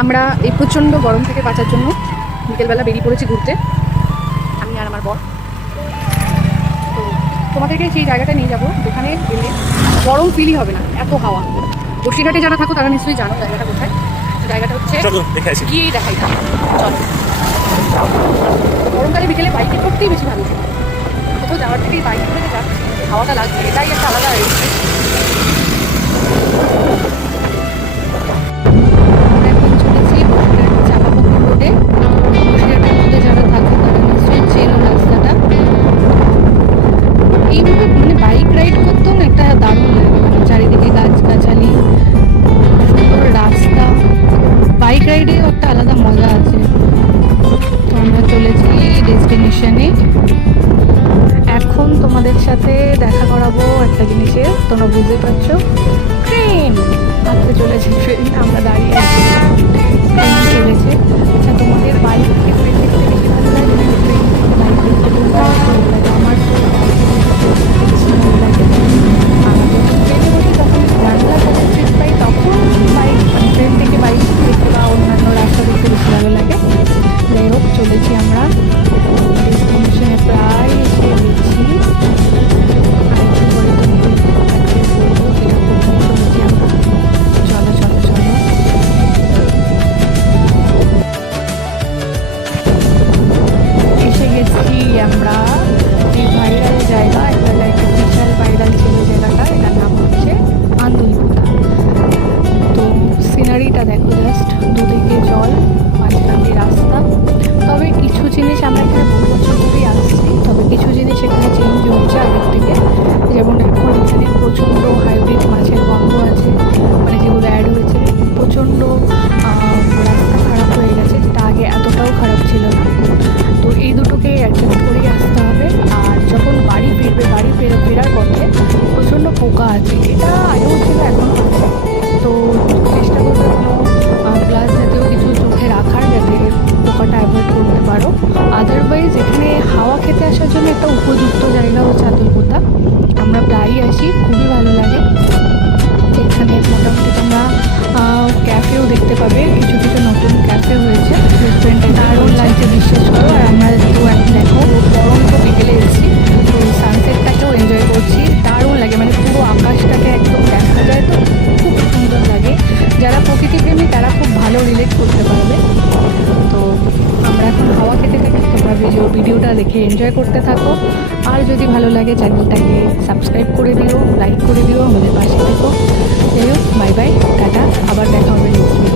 আমরা এই প্রচণ্ড গরম থেকে বাঁচার জন্য বিকেলবেলা বেরিয়ে পড়েছি ঘুরতে, আমি আর আমার বর। তো তোমাদেরকে সেই জায়গাটা নিয়ে যাবো যেখানে গেলে গরম ফিলই হবে না, এত হাওয়া। বসিরহাটে যারা থাকো তারা নিশ্চয়ই জানো জায়গাটা কোথায়। জায়গাটা হচ্ছে গিয়েই দেখাই। চলো, গরমকালে বিকেলে বাইকে করতেই বেশি ভালো। কোথাও যাওয়ার থেকেই বাইক করে যাচ্ছে, হাওয়াটা লাগছে, এটাই একটা আলাদা হয়েছে। আমরা এখন চলেছি বসিরহাট চাপাপুকুর রোডে। বসিরহাটের মধ্যে যারা থাকো তারা নিশ্চয়ই চেনো রাস্তাটা। এইভাবে মানে বাইক রাইড করতেও না একটা দারুণ লাগে, মানে চারিদিকে গাছগাছালি, সুন্দর রাস্তা। বাইক রাইডেও একটা আলাদা মজা আছে। তো আমরা চলেছি ডেস্টিনেশনে। এখন তোমাদের সাথে দেখা করাবো একটা জিনিসের, তোমরা বুঝতে পারছো, ট্রেন আসতে চলেছে। ট্রেন আমরা দাঁড়িয়ে আছি, ট্রেন চলেছে। আচ্ছা, তোমাদের বাইক থেকে ট্রেন দেখতে বেশি ভালো লাগে না ট্রেন বাইক দেখতে ভালো লাগে? আমার তো বেশি ভালো লাগে। আর যখন ট্রেনে বসি তখন জানলা করে ট্রেন পাই, তখন বাইক মানে ট্রেন থেকে বাইক দেখতে বা অন্যান্য রাস্তা দেখতে বেশি ভালো লাগে। যাই হোক, চলেছি আমরা ডেস্টিনেশনে, প্রায় এসে গেছি। আরেকটু পরে তোমাদের কাছে বলবো যেটা কোথায় চলেছি আমরা। চলো চলো চলো, এসে গেছি আমরা এই ভাইরাল জায়গা। একটা জায়গা বিশাল ভাইরাল ছিল জায়গাটা, এটার নাম হচ্ছে আন্দুলপোতা। তো সিনারিটা দেখো, জাস্ট দুদিকে জল, মাঝখান দিয়ে রাস্তা। তবে কিছু জিনিস আমরা এখানে বহু বছর ধরেই আসছি, তবে কিছু জিনিস এখানে চেঞ্জ হচ্ছে আগের থেকে। যেমন এখন এখানে প্রচণ্ড হাইব্রিড মাছের গন্ধ আছে, মানে যেগুলো অ্যাড হয়েছে। প্রচণ্ড রাস্তা খারাপ হয়ে গেছে, যেটা আগে এতটাও খারাপ ছিল না। তো এই দুটোকে অ্যাডজাস্ট করেই আসতে হবে। আর যখন বাড়ি ফিরবে, ফেরার পথে প্রচণ্ড পোকা আছে, এটা আগেও ছিল এখনও আছে। তো চেষ্টা করবে কোনো গ্লাস জাতীয় কিছু চোখে রাখার, যাতে পোকাটা অ্যাভয়েড করতে পারো। আদারওয়াইজ এখানে হাওয়া খেতে আসার জন্য একটা উপযুক্ত জায়গা হচ্ছে আন্দুলপোতা। আমরা প্রায়ই আসি, খুবই ভালো লাগে। এখানে মোটামুটি তোমরা ক্যাফেও দেখতে পাবে, কিছু কিছু নতুন ক্যাফে হয়েছে, রেস্টুরেন্টে দারুণ লাগছে বিশ্বাস করো। আর আমরা তো এখন দেখো গরম তো বিকেলে এসেছি, তো সানসেটটাকেও এনজয় করছি, দারুণ লাগে। মানে পুরো আকাশটাকে একদম দেখা যায়, তো খুব সুন্দর লাগে। যারা প্রকৃতিপ্রেমী তারা খুব ভালো রিলেট করতে পারবে। তো আমরা এখন হাওয়া খেতে থাকি, তোমরা ভিডিওটা দেখে এনজয় করতে থাকো। আর যদি ভালো লাগে চ্যানেলটাকে সাবস্ক্রাইব করে দিও, লাইক করে দিও, আমাদের পাশে থেকো। যাই হোক, বাই বাই, টাটা, আবার দেখা হবে নেক্সট।